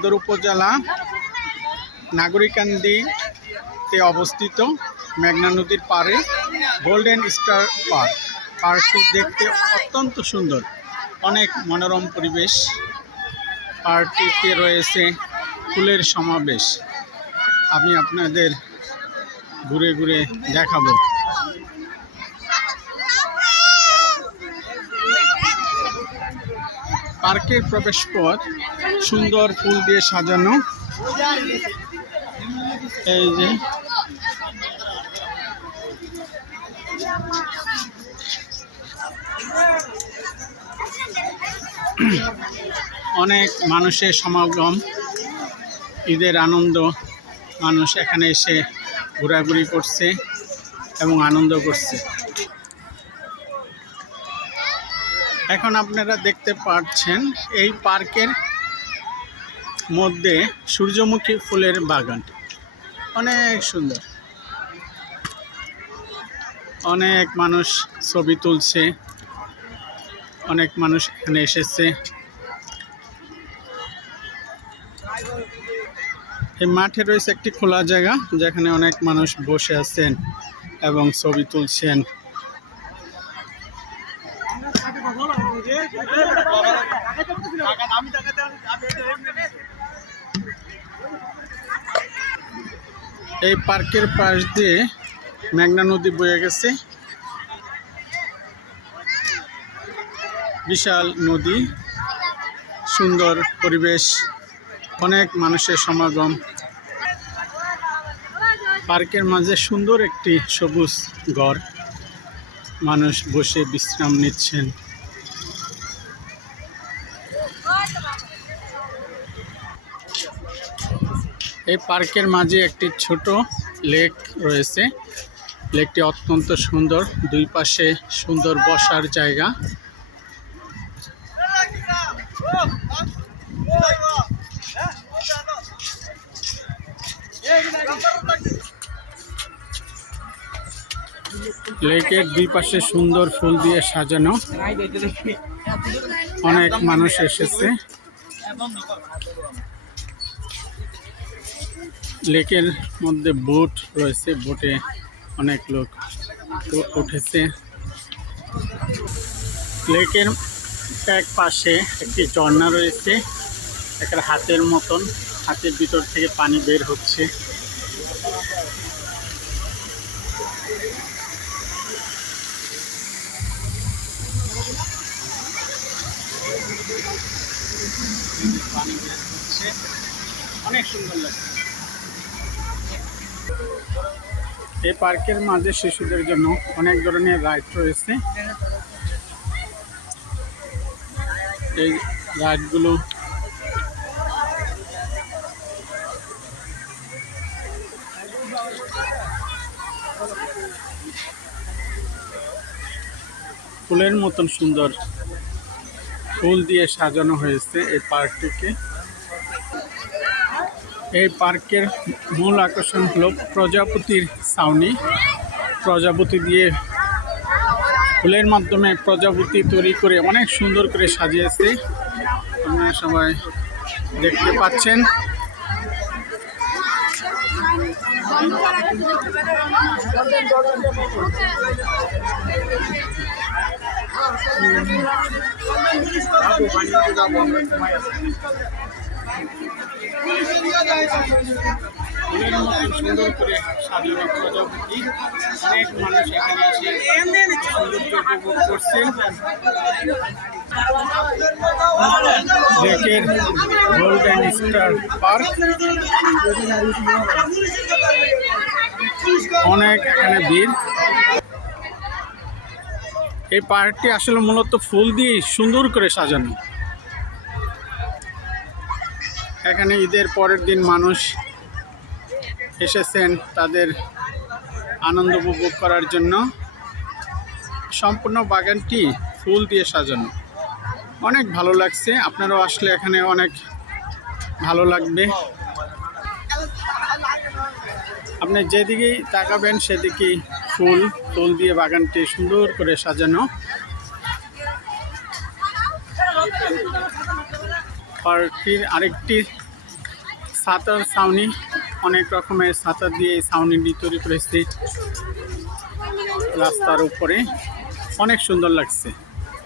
সদর উপজেলা নাগরিকান্দিতে অবস্থিত মেঘনা নদীর পাড়ে গোল্ডেন স্টার পার্ক। পার্কটি দেখতে অত্যন্ত সুন্দর, অনেক মনোরম পরিবেশ। পার্কটিতে রয়েছে ফুলের সমাবেশ। আমি আপনাদের ঘুরে ঘুরে দেখাবো। পার্কের প্রবেশপথ সুন্দর ফুল দিয়ে সাজানো। এই যে অনেক মানুষের সমাগম, ঈদের আনন্দ। মানুষ এখানে এসে ঘোরাঘুরি করছে এবং আনন্দ করছে। এখন আপনারা দেখতে পাচ্ছেন এই পার্কের মধ্যে সূর্যমুখী ফুলের বাগান, অনেক সুন্দর। অনেক মানুষ ছবি তুলছে, অনেক মানুষ এখানে এসেছে। এই মাঠে রয়েছে একটি খোলা জায়গা, যেখানে অনেক মানুষ বসে আছেন এবং ছবি তুলছেন। এই পার্কের পাশ দিয়ে মেঘনা নদী বয়ে গেছে। বিশাল নদী, সুন্দর পরিবেশ, অনেক মানুষের সমাগম। পার্কের মাঝে সুন্দর একটি সবুজ ঘর, মানুষ বসে বিশ্রাম নিচ্ছেন। এই পার্কের মাঝে একটি ছোট লেক রয়েছে। লেকটি অত্যন্ত সুন্দর, দুই পাশে সুন্দর বসার জায়গা। লেকের দুই পাশে সুন্দর ফুল দিয়ে সাজানো। অনেক মানুষ এসেছে। লেকের মধ্যে বোট রয়েছে, বোটে অনেক লোক উঠেছে। লেকের এক পাশে একটি ঝর্ণা রয়েছে, একটা হাতের মতন, হাতের ভিতর থেকে পানি বের হচ্ছে। পানি বের হচ্ছে, অনেক সুন্দর লাগছে। এই পার্কের মাঝে শিশুদের জন্য অনেক ধরনের রাইড রয়েছে। এই রাইডগুলো ফুলের মতন সুন্দর, ফুল দিয়ে সাজানো হয়েছে এই পার্কটিকে। এই পার্কের মূল আকর্ষণ হলো প্রজাপতির ছাউনি। প্রজাপতি দিয়ে, ফুলের মাধ্যমে প্রজাপতি তৈরি করে অনেক সুন্দর করে সাজিয়েছে, আপনারা সবাই দেখতে পাচ্ছেন। সুন্দর করে সাজানো প্রজাপতি, অনেক মানুষ এখানে এসে উপভোগ করছেন। লেকের গোল্ডেন স্টার পার্ক, অনেক এখানে ভিড়। এই পার্কটি আসলে মূলত ফুল দিয়ে সুন্দর করে সাজানো। এখানে ঈদের পরের দিন মানুষ এসেছেন তাদের আনন্দ উপভোগ করার জন্য। সম্পূর্ণ বাগানটি ফুল দিয়ে সাজানো, অনেক ভালো লাগছে। আপনারাও আসলে এখানে অনেক ভালো লাগবে। আপনি যেদিকেই তাকাবেন সেদিকেই ফুল দিয়ে বাগানটি সুন্দর করে সাজানো। পার্কটির আরেকটি ছাতার ছাউনি, অনেক রকমের ছাতা দিয়ে এই ছাউনিটি তৈরি করেছে রাস্তার উপরে, অনেক সুন্দর লাগছে।